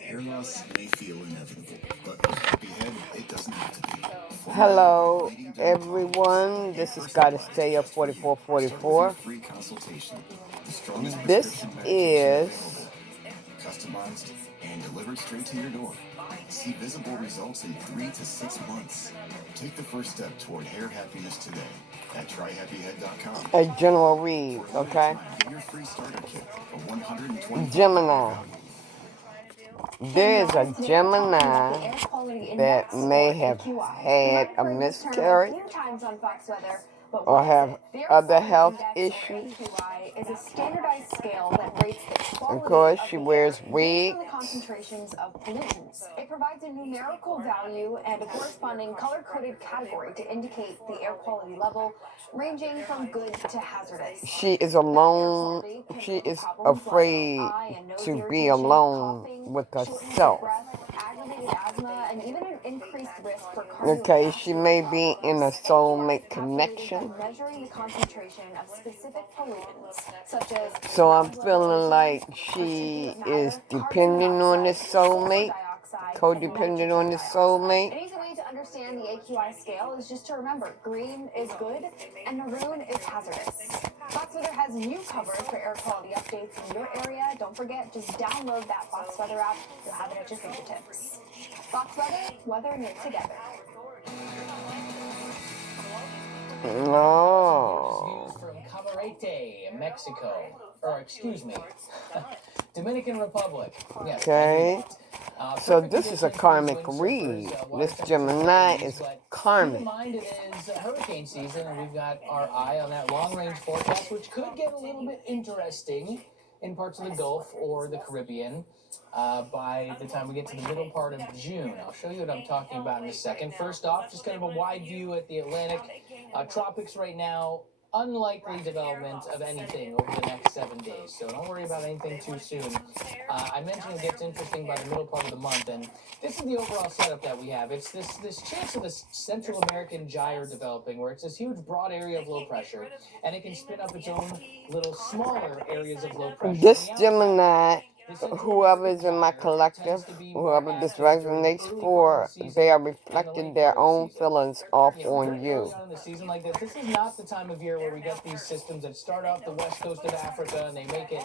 Hair loss may feel inevitable, but with Happy Head, it doesn't have to be. Hello, everyone. This is Goddess Taya 4444. Free consultation. The strongest This prescription is medication available, customized and delivered straight to your door. See visible results in 3 to 6 months. Take the first step toward hair happiness today at tryhappyhead.com. a general read, okay? Get your free starter kit of 120 Gemini. There is a Gemini that may have had a miscarriage or have other health issues. Of course, she wears wigs. It provides a numerical value and a corresponding color-coded category to indicate the air quality level, ranging from good to hazardous. She is alone. She is afraid to be alone with herself. Okay, she may be in a soulmate connection. So I'm feeling like she is depending on this soulmate, codependent on this soulmate. An easy way to understand the AQI scale is just to remember green is good and maroon is hazardous. Fox Weather has new coverage for air quality updates in your area. Don't forget, just download that Fox Weather app. You'll have it at your fingertips. Fox Weather, weathering it together. No. From Cabarete, Mexico. Or, excuse me, Dominican Republic. Yes. Okay. So this is a karmic read. This Gemini is karmic. Keep in mind it is hurricane season, and we've got our eye on that long-range forecast, which could get a little bit interesting in parts of the Gulf or the Caribbean by the time we get to the middle part of June. I'll show you what I'm talking about in a second. First off, just kind of a wide view at the Atlantic. Tropics right now. Unlikely development of anything over the next 7 days, so don't worry about anything too soon. I mentioned it gets interesting by the middle part of the month, and this is the overall setup that we have. It's this chance of this Central American gyre developing, where it's this huge broad area of low pressure, and it can spin up its own little smaller areas of low pressure. This Gemini, whoever is in my collective, whoever this resonates for, they are reflecting their own feelings off on you. In the season like this is not the time of year where we get these systems that start off the west coast of Africa and they make it,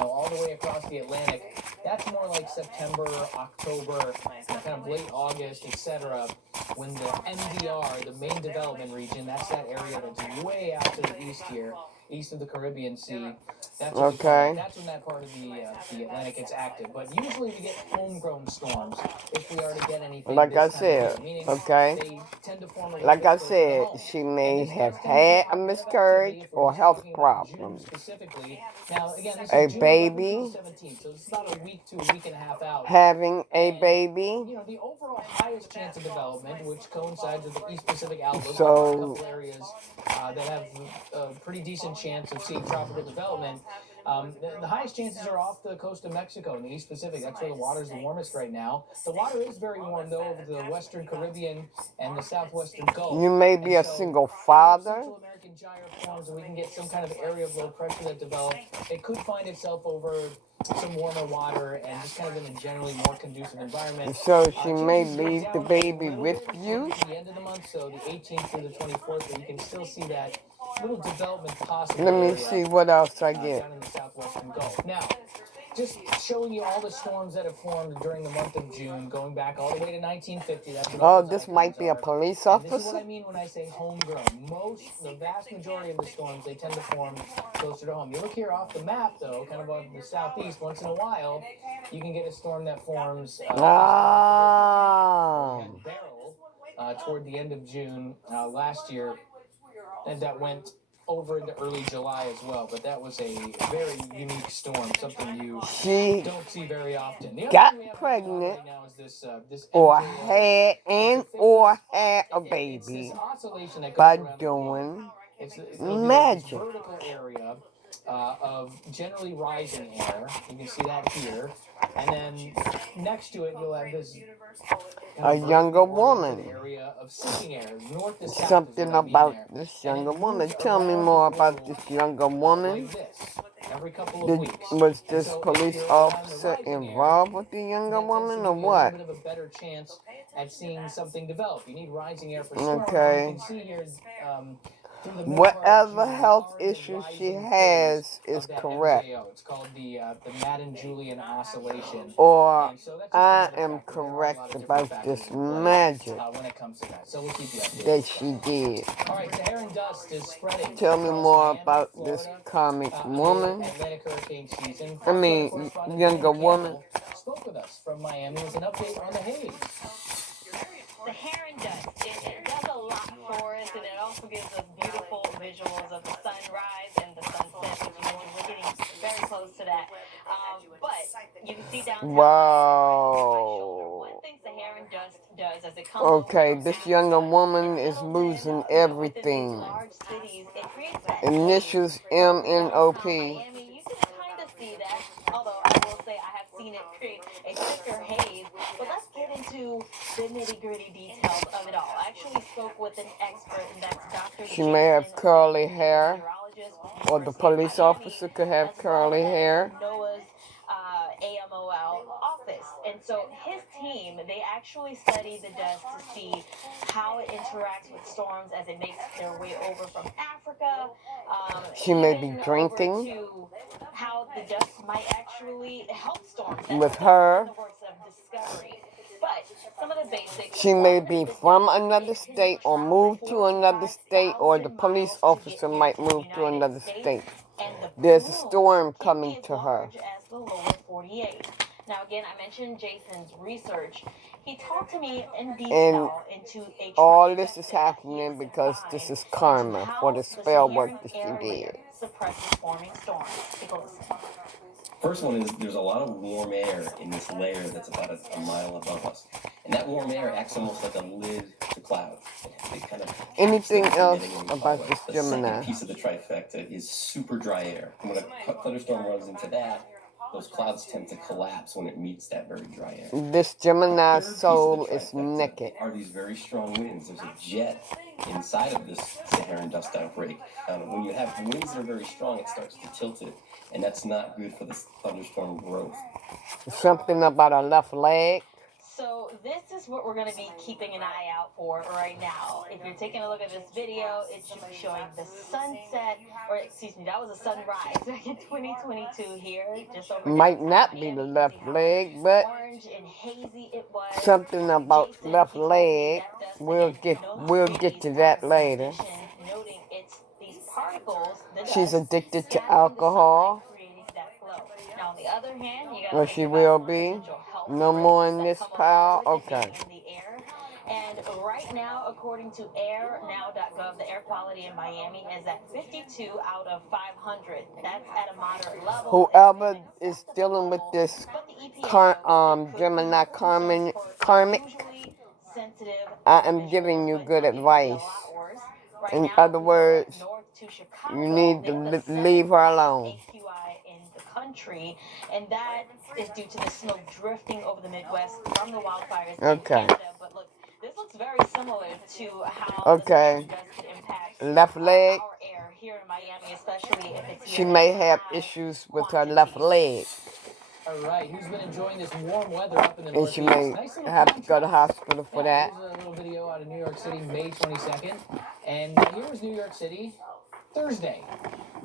all the way across the Atlantic. That's more like September, October, kind of late August, etc. When the MDR, the main development region, that's that area that's way out to the east here, east of the Caribbean Sea. That's okay. That's when that part of the Atlantic gets active. But usually we get homegrown storms if we are to get anything. Like I said, okay. They tend to form like I said, she may have had a miscarriage or health problems. Now, again, this a is baby, 17th, so it's about a week to a week and a half out. Having a baby. The overall highest chance of development, which coincides with the East Pacific outlook, so a couple areas that have a pretty decent chance of seeing tropical development. The highest chances are off the coast of Mexico in the East Pacific. That's where the water's the warmest right now. The water is very warm, though, over the Western Caribbean and the Southwestern Gulf. You may be a single father. Central American gyre forms, and we can get some kind of area of low pressure that develops. It could find itself over some warmer water and just kind of in a generally more conducive environment. So she may leave the baby with you. At the end of the month, so the 18th through the 24th, but you can still see that little development possible. Let me see what else I get. Down in the southwestern Gulf. Now, just showing you all the storms that have formed during the month of June, going back all the way to 1950. That's this might be a police officer. This is what officer. I mean when I say homegrown. The vast majority of the storms, they tend to form closer to home. You look here off the map, though, kind of on the southeast. Once in a while, you can get a storm that forms Barrel toward the end of June last year, and that went over into early July as well, but that was a very unique storm, something you don't see very often. The got pregnant right now is this or MJO. had a baby by doing magic. Vertical area of generally rising air. You can see that here. And then next to it, you'll have this a younger woman. Area of sinking air, north to south. Something about this younger woman. Tell me more about this younger woman. Like this. every couple of Did, weeks. was And this so if police you're officer on the rising air, involved with the younger that tends to woman give or you a what? little bit of a better chance at seeing something develop. You need rising air for storms. Okay. You can see here through the middle part of Whatever June, we health are in the issues she rising has phase is of that correct. MJO. It's called the Madden-Julian oscillation. Or And so that's just I another am factor. There are a lot correct of different about factors this in play magic when it comes to that. So we'll keep you updated. that she did. All right, Saharan dust is spreading Tell me across more Miami, about this Florida, karmic amid woman. Atlantic hurricane season. I Fox weather mean, correspondent younger Danny woman. Campbell spoke with us from Miami with an update on the haze. Saharan dust, it does a lot for us, and it also gives us beautiful visuals of the sunrise and the sunset, which we're getting very close to that. But you can see downtown. Wow. One thing Saharan dust does as it comes Okay, over from this younger Africa, woman it is settles losing in, within everything. these large cities. It creates that Initials haze. So downtown MNOP. Miami, you can kind of see that, although I will say I have seen it create a thicker haze. But let's get into the nitty-gritty details of it all. I actually spoke with an expert, and that's Dr. She may have curly hair, neurologist, or the police officer could have curly hair. Noah's AMOL office. And so his team, they actually study the dust to see how it interacts with storms as it makes their way over from Africa. She may be even over drinking to how the dust might actually help storms. with her. The works of discovery. But some of the basics. She may be from another state or move to another state, or the police officer might move to another state. There's a storm coming to her. As the lower 48. Now, again, I mentioned Jason's research. He talked to me in detail into a all this is happening because this is karma for the spell work that she did. Suppresses forming storms. Take a listen. First one is there's a lot of warm air in this layer that's about a mile above us. And that warm air acts almost like a lid to clouds. It kind of anything else about pollen. this The Gemini? second piece of the trifecta is super dry air. And when a thunderstorm runs into that, those clouds tend to collapse when it meets that very dry air. This Gemini Third piece of soul the is trifecta naked. are these very strong winds. There's a jet inside of this Saharan dust outbreak. When you have winds that are very strong, it starts to tilt it. And that's not good for the thunderstorm growth. Something about her left leg. So this is what we're going to be keeping an eye out for right now. If you're taking a look at this video, it should be showing the sunset, or excuse me, that was a sunrise back in 2022 here. Just over might not be the left leg, but orange and hazy it was. something about left leg. We'll get to that later. Noting it's these particles. She's addicted to alcohol. Now, on the other hand, you got Or she will be. No more in this pile. Okay. And right now, according to airnow.gov, the air quality in Miami is at 52 out of 500. That's at a moderate level. Whoever is dealing with this Gemini karmic, I am giving you good advice. In other words, you need to leave her alone. Country, and that is due to the snow drifting over the Midwest from the wildfires in Okay. Canada. But look, this looks very similar to how okay. could impact left leg. our air here in Miami, especially if it's She may have issues with her left leg. All right, who's been enjoying this warm weather up in the And she Northeast? may have to go to hospital for that. Here's a little video out of New York City, May 22nd. And here's New York City, Thursday.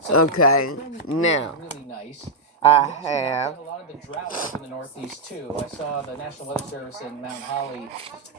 So okay, it's been now. Really nice. I have a lot of the drought up in the Northeast too. I saw the National Weather Service in Mount Holly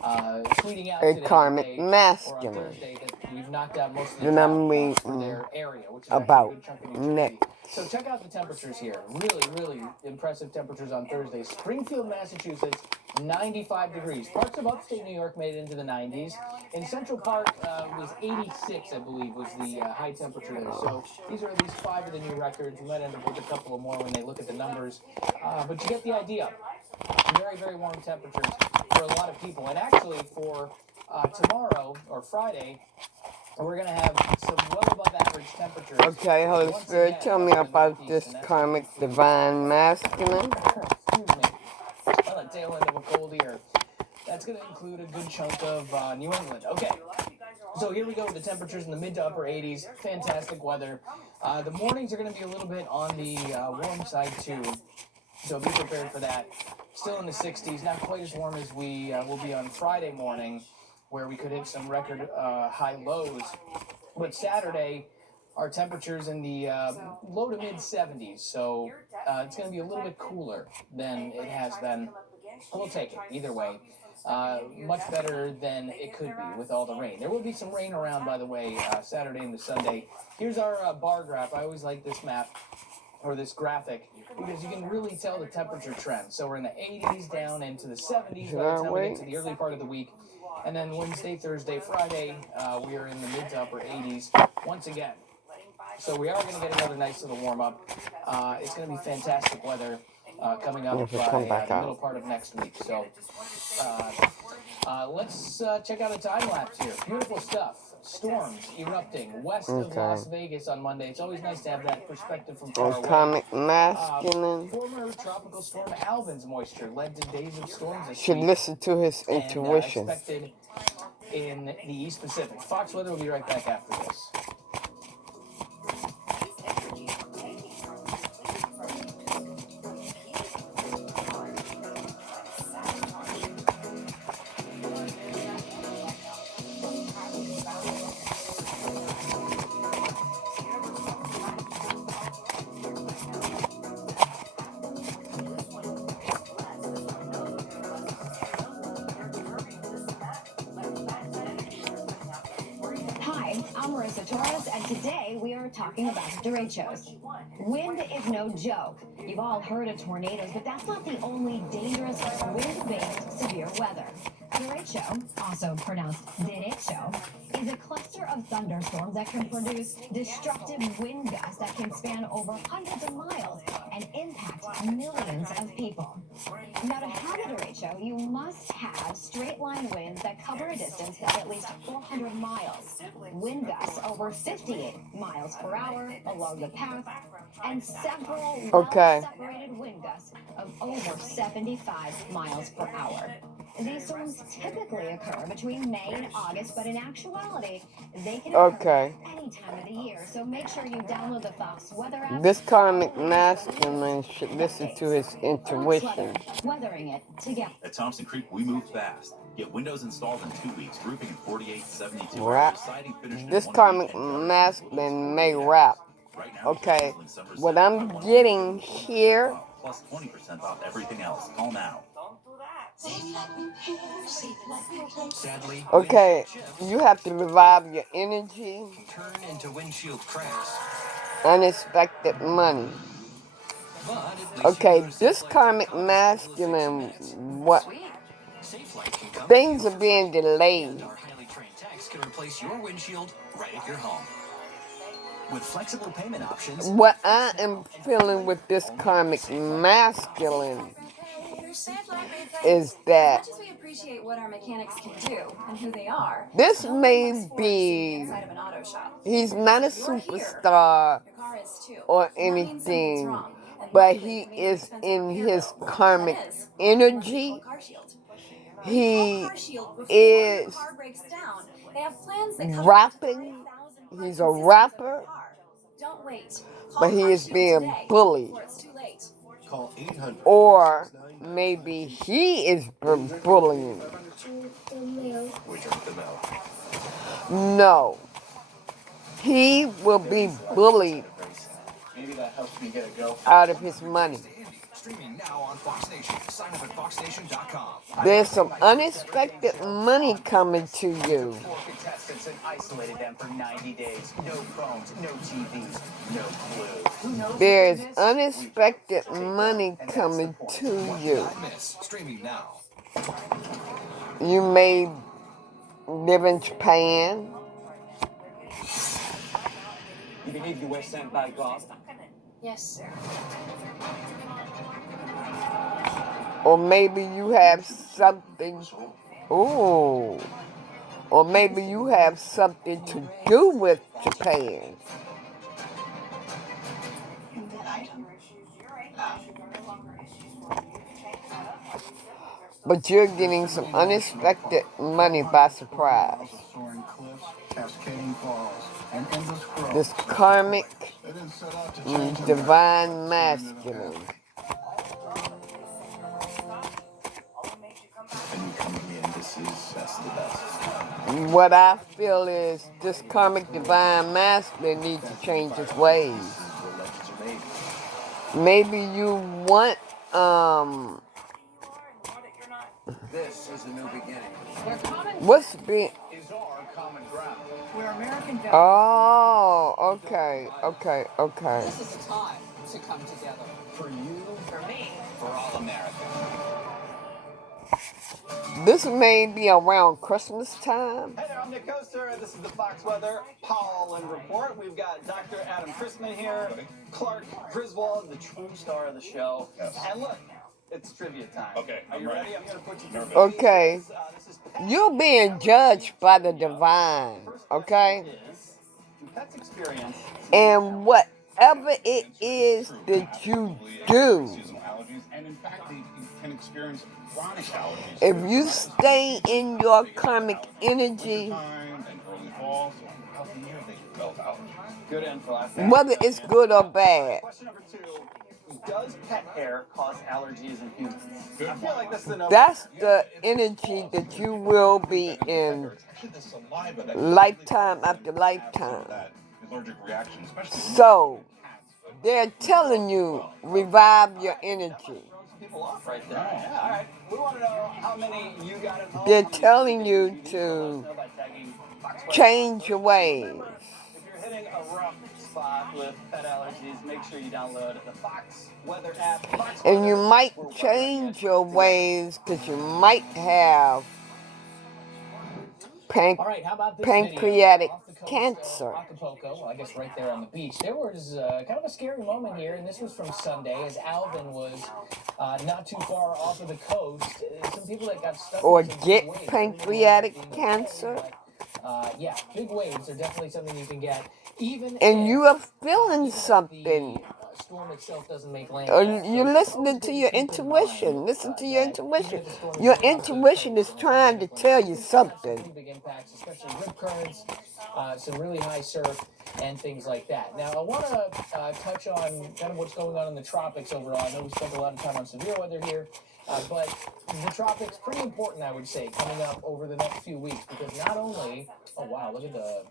tweeting out a today, karmic masculine. Thursday, that we've knocked out most of the remembering for their area, which is about a good chunk of New Jersey. next. So check out the temperatures here. Really, really impressive temperatures on Thursday. Springfield, Massachusetts, 95 degrees. Parts of upstate New York made it into the 90s. In Central Park was 86, I believe, was the high temperature there. So these are at least 5 of the new records. We might end up with a couple of more when they look at the numbers. But you get the idea. Very, very warm temperatures for a lot of people. And actually for tomorrow or Friday, we're going to have some well above average temperatures. Okay, Holy Spirit, tell me about this karmic divine masculine. Excuse me. On the tail end of a cold ear. That's going to include a good chunk of New England. Okay. So here we go with the temperatures in the mid to upper 80s. Fantastic weather. The mornings are going to be a little bit on the warm side too, so be prepared for that. Still in the 60s, not quite as warm as we will be on Friday morning, where we could hit some record high lows. But Saturday, our temperatures in the low to mid 70s, so it's going to be a little bit cooler than it has been. We'll take it either way. Much better than it could be with all the rain. There will be some rain around, by the way, Saturday into Sunday. Here's our bar graph. I always like this map, or this graphic, because you can really tell the temperature trend. So we're in the 80s down into the 70s by the time we get to the early part of the week. And then Wednesday, Thursday, Friday, we are in the mid to upper 80s once again. So we are going to get another nice little warm-up. It's going to be fantastic weather coming up by the middle part of next week. So let's check out a time-lapse here. Beautiful stuff. Storms erupting west of Las Vegas on Monday. It's always nice to have that perspective from far away. Karmic masculine. Former tropical storm Alvin's moisture led to days of storms this Should week. listen to his intuition. Expected in the East Pacific. Fox Weather will be right back after this. And today we are talking about derechos. Wind is no joke. You've all heard of tornadoes, but that's not the only dangerous wind-based severe weather. Derecho, also pronounced derecho, is a cluster of thunderstorms that can produce destructive wind gusts that can span over hundreds of miles and impact millions of people. Now, to have a derecho, you must have straight-line winds that cover a distance of at least 400 miles, wind gusts over 58 miles per hour along the path, and several well-separated wind gusts of over 75 miles per hour. These storms typically occur between May and August, but in actuality, they can occur any time of the year. So make sure you download the Fox Weather app. This karmic masculine should listen to his intuition. Weathering it together. At Thompson Creek, we move fast. Get windows installed in 2 weeks, roofing in 48 to 72 rap. hours, siding finished in This 1 karmic week. masculine may rap. Right now, Okay, Summer's what set I'm at getting here, plus 20% off everything else. Call now. Sadly, okay, you have to revive your energy, turn into windshield cracks. unexpected money. But at least Okay, you know this Safe karmic Light masculine, what Safe Light can come things to are being delayed. and our highly trained techs can replace your windshield right at your home. With flexible payment options. What I am feeling with this karmic masculine is that As much as we appreciate what our mechanics can do and who they are, this no one may looks forward to be, sitting inside of an auto shop. he's not a You're here. superstar Your car is too. or That means something's anything, wrong, and but likely he you need an is expensive in repair his bill. karmic That is, energy. call Car Shield. He Call Car Shield before is your car breaks down. They have plans that cover rapping. He's a rapper, Don't wait. but he is being bullied. Before it's too late. Call 800. Or maybe he is bullying. We drink the milk. No. He will be bullied Maybe that helps me get a go. out of his money. Streaming now on Fox Nation. Sign up at foxnation.com. There's some unexpected money coming to you. 4 contestants and isolated them for 90 days. No phones, no TVs, no clue. Who knows There's what it is? unexpected money coming to you. Miss. Streaming now. You may live in Japan, You believe you were sent by God? Yes, sir. or maybe you have something. Ooh. Or maybe you have something to do with Japan. But you're getting some unexpected money by surprise. Soaring cliffs, cascading falls, and endless growth. This karmic They didn't set out to change divine masculine. And you come to me and that's the best. What I feel is this karmic divine masculine needs to change his ways. This is where legends are made. Maybe you want This is a new beginning. what's being Is our common ground. Where American values. oh, okay. This is the time to come together. For you, For me, for all Americans. This may be around Christmas time. Hey there, I'm Nick Coaster. This is the Fox Weather Pollen Report. We've got Dr. Adam Christman here, Clark Griswold, the true star of the show. Yes. And look, it's trivia time. Okay, Are you ready? I'm going to put you through. Okay. This is Pet. You're being judged by the divine, okay? Is, through Pet's experience, And whatever it is that you do, Seasonal allergies, and in fact, they can experience chronic allergies. if you stay in your karmic energy, Time and early fall, so throughout the year they develop allergies. good info. whether it's good or bad, Question number 2. Does pet hair cause allergies in humans? Good I feel like that's the number. that's the energy that you will be in It's actually the saliva that lifetime after lifetime. that allergic reaction, especially So, cats. But they're telling you, revive your energy. People off right there. Yeah, all right. We want to know how many you got at home. They're telling you to By tagging Fox Weather. change your ways. If you're hitting a rough spot with pet allergies, make sure you download the Fox Weather app. Fox And you Weather, might we're weather change your ways because you might have All right, how about this pancreatic video? Off the coast cancer. of Acapulco, well, I guess right there on the beach. There was kind of a scary moment here, and this was from Sunday as Alvin was not too far off of the coast. Some people that got stuck Or in some get waves. pancreatic Really cancer. But, yeah, big waves are definitely something you can get. Even And if you are feeling something. the storm itself doesn't make land. Or you're listening to your intuition. Listen to your intuition. Your intuition is trying to tell you something. Big impacts, especially rip currents, some really high surf, and things like that. Now, I want to touch on kind of what's going on in the tropics overall. I know we spent a lot of time on severe weather here, but the tropics, pretty important, I would say, coming up over the next few weeks, because not only, oh wow, look at the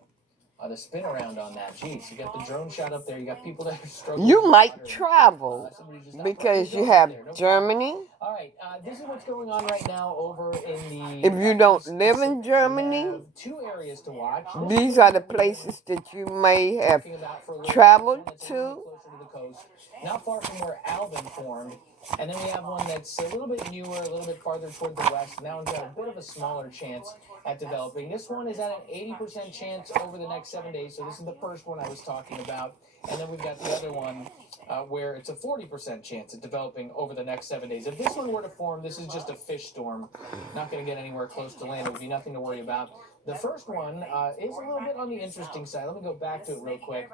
spin around on that. Jeez, you got the drone shot up there. You got people that are struggling. You with might water. travel Somebody just because you have Germany. All right, this is what's going on right now over in the. If you don't live in Germany, We have 2 areas to watch. these are the places that you may have Talking about for a little traveled bit, that's a little to. bit closer to the coast, not far from where Alvin formed. And then we have one that's a little bit newer, a little bit farther toward the west. And that one's got a bit of a smaller chance at developing. This one is at an 80% chance over the next 7 days. So this is the first one I was talking about. And then we've got the other one where it's a 40% chance at developing over the next 7 days. If this one were to form, this is just a fish storm. Not going to get anywhere close to land. It would be nothing to worry about. The first one is a little bit on the interesting side. Let me go back to it real quick.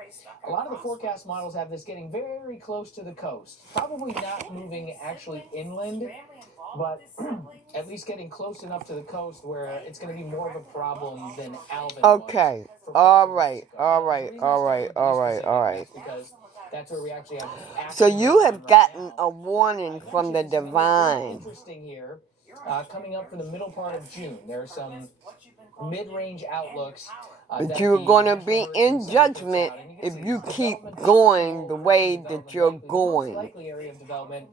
A lot of the forecast models have this getting very close to the coast. Probably not moving actually inland, but at least getting close enough to the coast where it's going to be more of a problem than Alvin was. Okay. All right. Because that's where we actually have. So you have gotten a warning from the divine. Interesting here. Coming up for the middle part of June, there are some mid-range outlooks. But you're going to be in judgment if you keep going the way that you're going. Likely area of development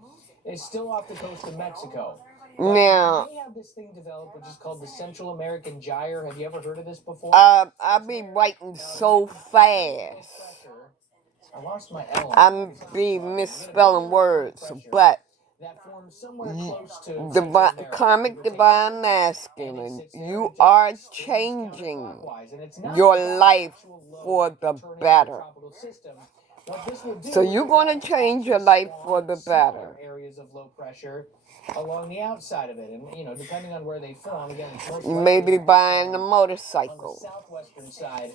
is still off the coast of Mexico. Now, They have this thing developed which is called the Central American Gyre. Have you ever heard of this before? I'll be writing so fast. I lost my L. I'm be misspelling words, but that forms somewhere close to divine, karmic divine masculine, you are changing your life for the better. So you're going to change your life for the better. Areas of low pressure along the outside of it, and you know, depending on where they form, again, You may be buying a motorcycle. on the southwestern side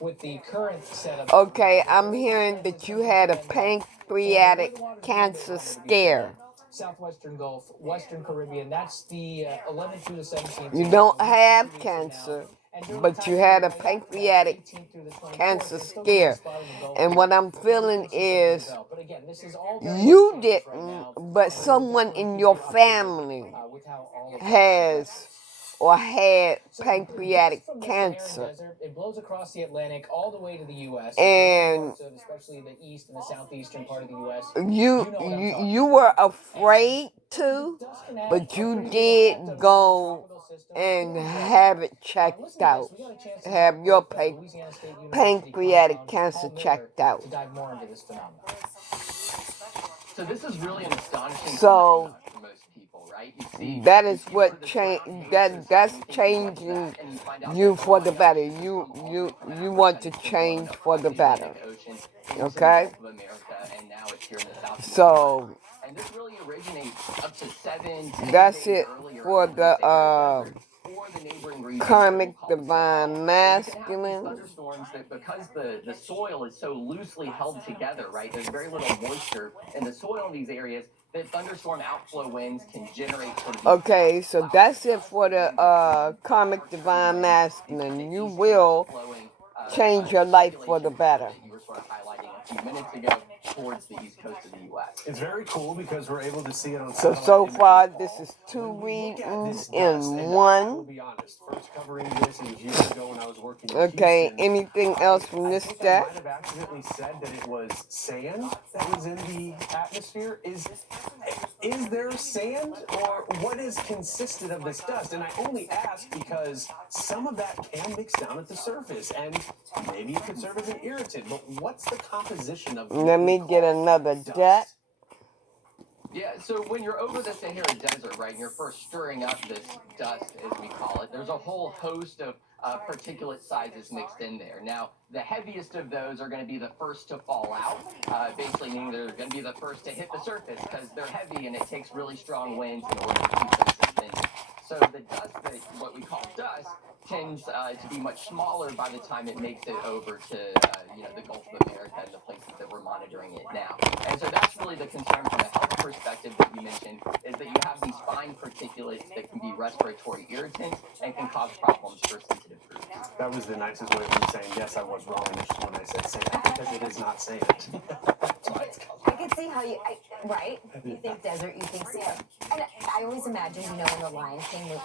with the current setup. Okay, I'm hearing that you had a pancreatic cancer scare. Southwestern Gulf, Western Caribbean. That's the 11th through the 17th. You don't have cancer, but you had a pancreatic cancer scare. And what I'm feeling is you didn't, but someone in your family has or had pancreatic cancer. It blows across the Atlantic all the way to the U.S. And especially the east and the southeastern part of the U.S. You were afraid to, but you did go and have it checked out. Have your pancreatic cancer checked out. To dive more into this phenomenon. So this is really an astonishing So for most people, right? You see, that is what that's changing you for the better. You want to change for the better. Okay? So and this really originates up to 7 that's it for the karmic divine masculine. Thunderstorms that because the soil is so loosely held together, right? There's very little moisture in the soil in these areas that thunderstorm outflow winds can generate sort of. Okay, so that's it for the karmic divine masculine. You will change your life for the better. You were sort of highlighting a few minutes ago towards the east coast of the U.S. It's very cool because we're able to see it on So far, this is 2 readings in 1. I'll be honest, first covering this is years ago when I was working in Okay, Houston. anything else from this I might deck? have accidentally said that it was sand that was in the atmosphere. Is there sand, or what is consisted of this dust? And I only ask because some of that can mix down at the surface, and maybe it could serve as an irritant. But what's the composition of? Let me get another deck. Yeah, so when you're over the Sahara Desert, right, and you're first stirring up this dust, as we call it, there's a whole host of particulate sizes mixed in there. Now, the heaviest of those are going to be the first to fall out, basically meaning they're going to be the first to hit the surface because they're heavy and it takes really strong winds in order to keep them suspended. So the dust, what we call dust, tends to be much smaller by the time it makes it over to the Gulf of America and the places that we're monitoring it now. And so that's really the concern from a health perspective that you mentioned, is that you have these fine particulates that can be respiratory irritants and can cause problems for sensitive groups. That was the nicest way of me saying, yes, I was wrong initially when I said sand, because it is not sand. I can see how right? You think desert, you think sand. And I always imagine, in The Lion King with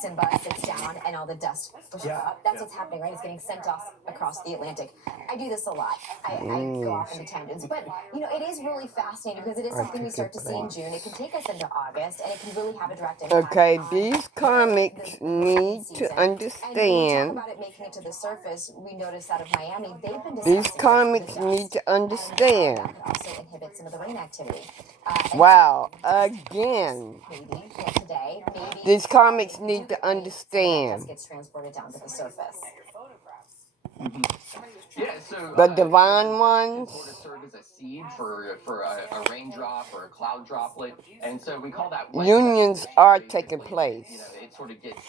Simba sits down and all the dust pushes up. That's what's happening, right? It's getting sent off across the Atlantic. I do this a lot. I go off into tangents. But, it is really fascinating because it is something we start to see in June. It can take us into August, and it can really have a direct impact. Okay, these karmics need to understand. And when we talk about it making it to the surface, we notice out of Miami, they've been These karmics need to understand. That could also inhibit some of the rain activity. Wow, again. Maybe, today, maybe These karmics need to understand. gets transported down to the surface. Yeah, so The divine ones. sort of serve as a seed for a raindrop or a cloud droplet, and so we call that Unions are taking place. It sort of gets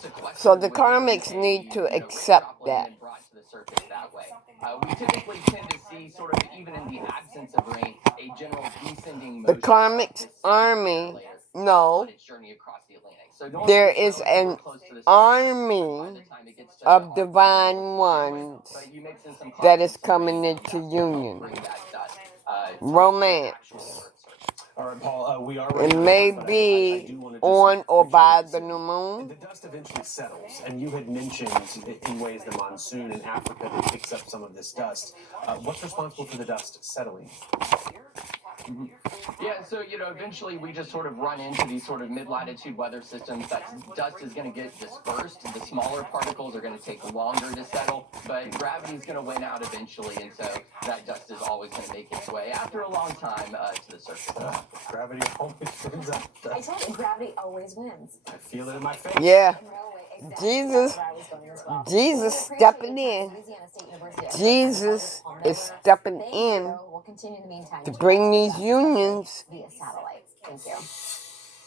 sequestered. So the karmics need to accept that. And brought to the surface that way. We typically tend to see, sort of even in the absence of rain, a general descending The motion karmics army, no, on its journey across the Atlantic. So there is an army of divine ones that is coming into union. Romance. All right, Paul, we are It may be on or by the new moon. The dust eventually settles, and you had mentioned in ways the monsoon in Africa that picks up some of this dust. What's responsible for the dust settling? Yeah, so, eventually we just sort of run into these sort of mid-latitude weather systems. That dust is going to get dispersed. The smaller particles are going to take longer to settle, but gravity's going to win out eventually, and so that dust is always going to make its way, after a long time, to the surface. Gravity always wins out. I told you, gravity always wins. I feel it in my face. Yeah. Jesus stepping in. Jesus is stepping in to bring these unions via satellite. Thank you.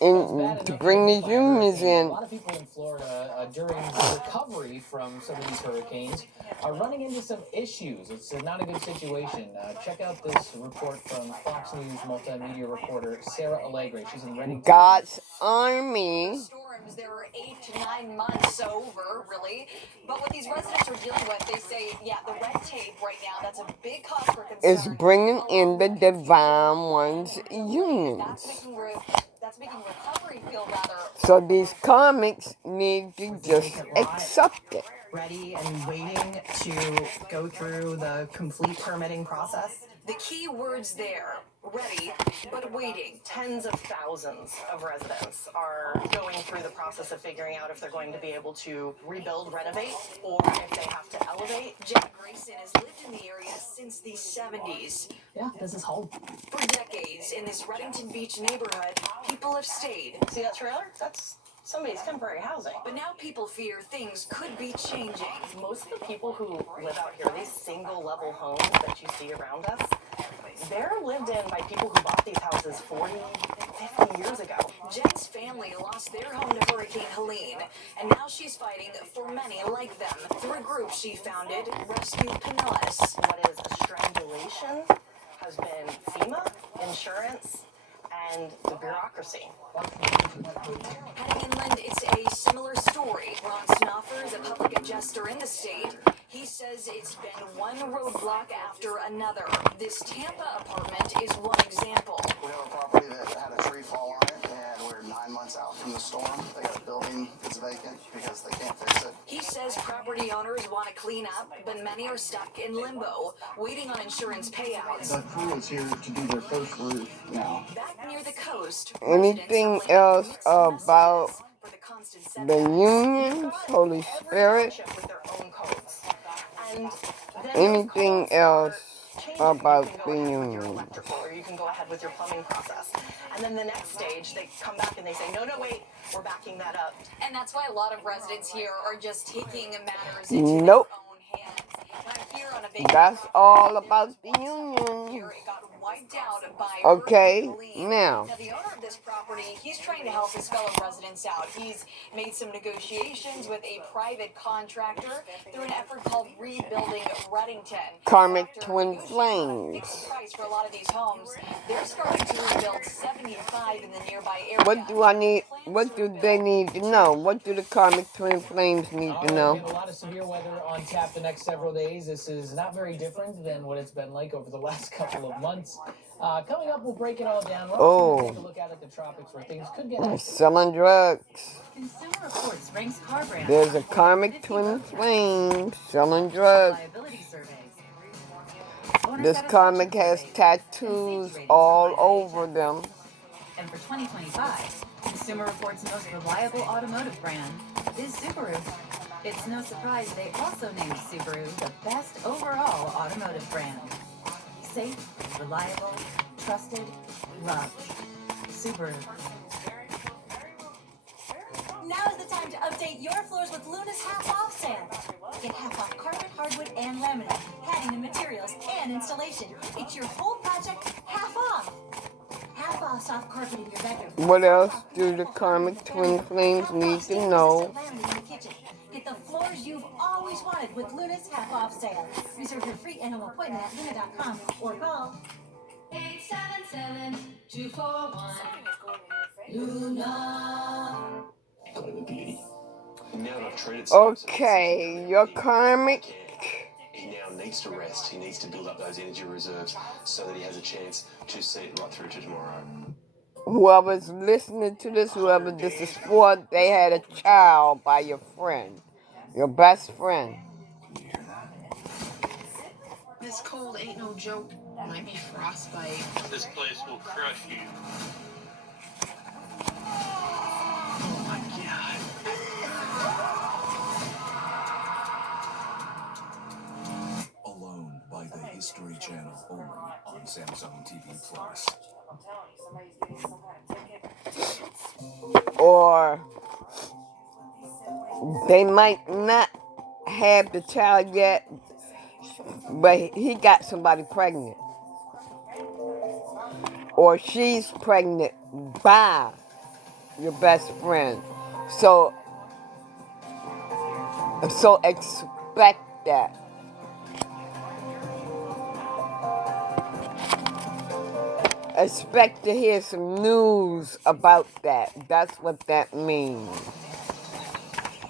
to bring these unions in. A lot of people in Florida during the recovery from some of these hurricanes are running into some issues. It's not a good situation. Check out this report from Fox News multimedia reporter Sarah Allegre. She's in Redding. God's Army Storms, they're 8 to 9 months over, really. But what these residents are dealing with, they say, yeah, the red tape right now, that's a big cause for concern. is bringing in the Divine One's unions. That's making recovery feel rather... So these comics need to just accept it. Ready and waiting to go through the complete permitting process. The key words there, ready, but waiting. Tens of thousands of residents are going through the process of figuring out if they're going to be able to rebuild, renovate, or if they have to elevate. Jack Grayson has lived in the area since the 70s. Yeah, this is home. For decades, in this Reddington Beach neighborhood, people have stayed. See that trailer? That's somebody's temporary housing. But now people fear things could be changing. Most of the people who live out here, these single-level homes that you see around us, they're lived in by people who bought these houses 40, 50 years ago. Jen's family lost their home to Hurricane Helene, and now she's fighting for many like them through a group she founded, Rescue Pinellas. What is a strangulation has been FEMA, insurance, and the bureaucracy. Heading inland, it's a similar story. Ron Snoffer is a public adjuster in the state. He says it's been one roadblock after another. This Tampa apartment is one example. We have a property that had a tree fall on it, and we're 9 months out from the storm. They got a building that's vacant because they can't fix it. He says property owners want to clean up, but many are stuck in limbo, waiting on insurance payouts. The crew is here to do their first roof now. Back near the coast, Anything else about the unions, Holy Spirit? Anything else about the unions? Or you can go ahead with your plumbing process. And then the next stage, they come back and they say, no, wait, we're backing that up. And that's why a lot of residents here are just taking matters into Nope. their own hands. When I'm here on a big That's all about the unions. it got wiped out by Okay, Hurricane now. Now, the owner of this property, he's trying to help his fellow residents out. He's made some negotiations with a private contractor through an effort called Rebuilding Reddington. Karmic Twin Flames. Fixed price for a lot of these homes. They're starting to rebuild 75 in the nearby area. What do they need to know? What do the Karmic Twin Flames need to know? We have a lot of severe weather on tap the next several days. This is not very different than what it's been like over the last couple of months. Coming up, we'll break it all down. We're also going to take a look out at the tropics where things could get... Selling drugs. Consumer Reports ranks car brands. There's a Karmic Twin Flame selling drugs. Liability surveys. This comic has tattoos all over them. And for 2025, Consumer Reports' most reliable automotive brand is Subaru. It's no surprise they also named Subaru the best overall automotive brand. Safe, reliable, trusted, loved. Subaru. Now is the time to update your floors with Luna's half-off sale. Get half-off carpet, hardwood, and laminate, padding and materials, and installation. It's your whole project half off. Half-off soft carpet in your bedroom. What else do the Karmic Twin Flames need to know? Get the floors you've always wanted with Luna's half-off sale. Reserve your free animal appointment at Luna.com or call 877-241 Luna. Okay, your karmic. He now needs to rest. He needs to build up those energy reserves so that he has a chance to see it right through to tomorrow. Whoever's listening to this, whoever this is for, they had a child by your friend, your best friend. This cold ain't no joke. It might be frostbite. This place will crush you. Oh my god. Alone by the History Channel, only on Samsung TV Plus. Or they might not have the child yet, but he got somebody pregnant. Or she's pregnant by your best friend. So expect that. Expect to hear some news about that. That's what that means.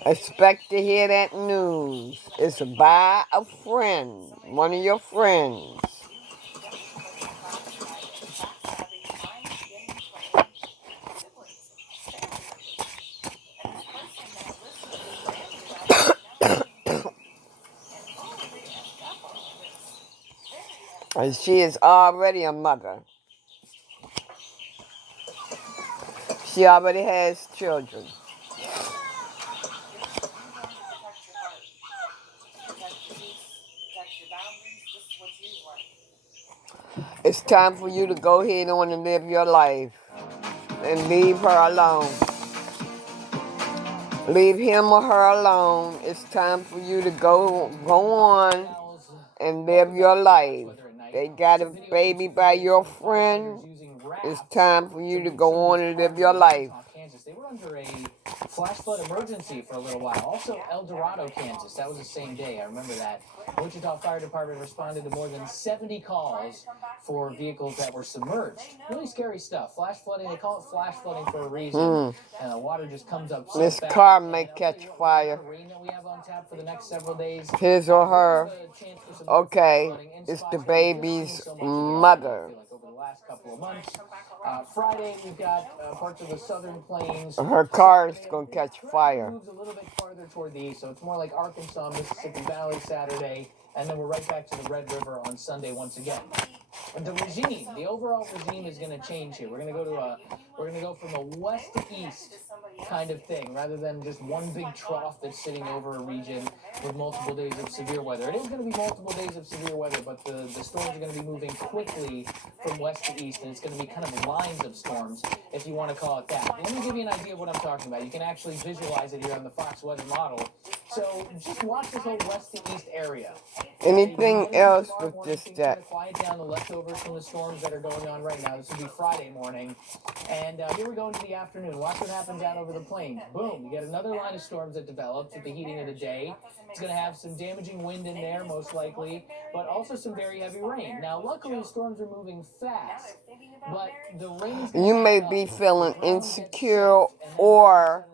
Expect to hear that news. It's by a friend, one of your friends. And she is already a mother. She already has children. It's time for you to go ahead on and live your life and leave her alone. Leave him or her alone. It's time for you to go on and live your life. They got a baby by your friend. It's time for you to go on and live your life. They were under a flash flood emergency for a little while. Also, El Dorado, Kansas. That was the same day. I remember that. Wichita Fire Department responded to more than 70 calls for vehicles that were submerged. Really scary stuff. Flash flooding, they call it flash flooding for a reason. And the water just comes up so This fast. car may catch fire. Rain that we have on tap for the next several days. His or her. Okay, it's the baby's mother. Over the last couple of months. Friday, we've got parts of the southern plains. Her car is going to catch fire. Moves a little bit farther toward the east, so it's more like Arkansas, Mississippi Valley Saturday, and then we're right back to the Red River on Sunday once again. And the overall regime is going to change here. We're going to go from a west to east kind of thing, rather than just one big trough that's sitting over a region with multiple days of severe weather. It is going to be multiple days of severe weather, but the storms are going to be moving quickly from west to east, and it's going to be kind of lines of storms, if you want to call it that. Let me give you an idea of what I'm talking about. You can actually visualize it here on the Fox weather model. So just watch this whole west to east area. Anything else with this that? Quiet down the leftovers from the storms that are going on right now. This will be Friday morning. And here we go into the afternoon. Watch what happens out over the plains. Boom. You get another line of storms that develops with the heating of the day. It's going to have some damaging wind in there, most likely, but also some very heavy rain. Now, luckily, the storms are moving fast, but the rain... You may be feeling insecure, or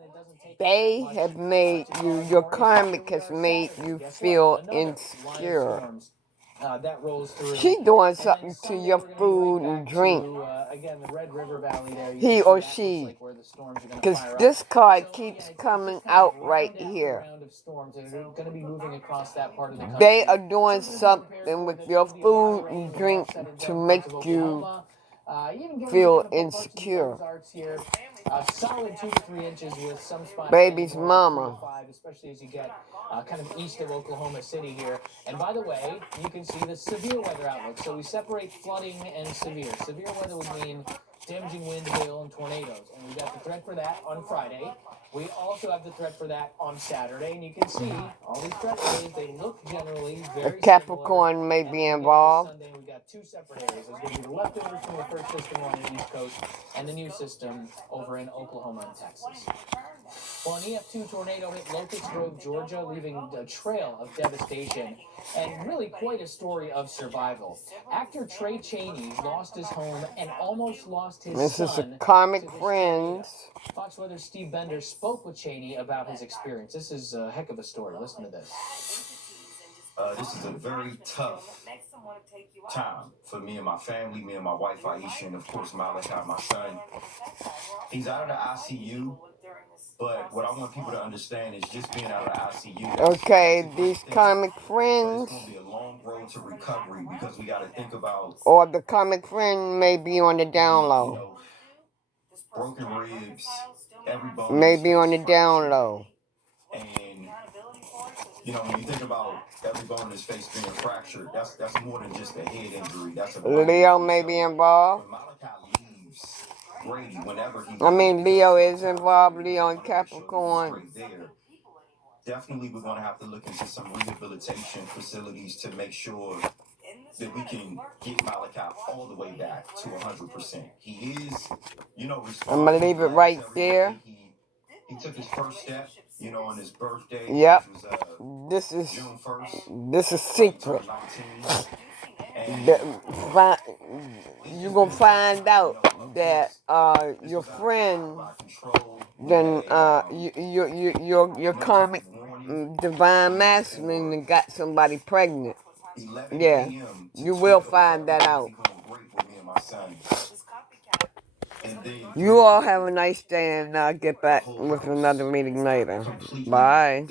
they have made you, your karmic has made you feel insecure. That rolls through. She doing something to your food and drink. Again, the Red River Valley there. He or she. Because this card keeps coming out right here. They are doing something with your food and drink to make you feel insecure. Solid 2 to 3 inches with some spots. Baby's mama. Especially as you get kind of east of Oklahoma City here. And by the way, you can see the severe weather outlook. So we separate flooding and severe. Severe weather would mean damaging wind, hail, and tornadoes. And we've got the threat for that on Friday. We also have the threat for that on Saturday. And you can see all these threat areas, they look generally very A Capricorn may be involved. Sunday, we've got two separate areas. There's going to be the leftovers from the first system on the East Coast and the new system over in Oklahoma and Texas. Well, an EF2 tornado hit Locust Grove, Georgia, leaving a trail of devastation and really quite a story of survival. Actor Trey Chaney lost his home and almost lost his son. This is a Karmic Friends. Fox Weather Steve Bender spoke with Chaney about his experience. This is a heck of a story. Listen to this. This is a very tough time for me and my family, me and my wife Aisha, and of course Malachi, my son. He's out of the ICU. But what I want people to understand is just being out of the ICU. Okay, these Karmic Friends. It's going to be a long road to recovery because we got to think about. Or the Karmic Friend may be on the down low. You know, broken ribs, every bone. May be on the down low. And you know, when you think about every bone in his face being fractured, that's more than just a head injury. That's a Leo may be involved. Leo is involved. Leo and Capricorn. Definitely, we're going to have to look into some rehabilitation facilities to make sure that we can get Malachi all the way back to 100%. He is, you know, I'm going to leave it right there. He took his first step, you know, on his birthday. Yep. Which This was is June 1st. this is secret. 19. And You're going to find out that your friend, then your karmic divine masculine got somebody pregnant. Yeah, you will find that out. You all have a nice day, and I'll get back with another meeting later. Bye.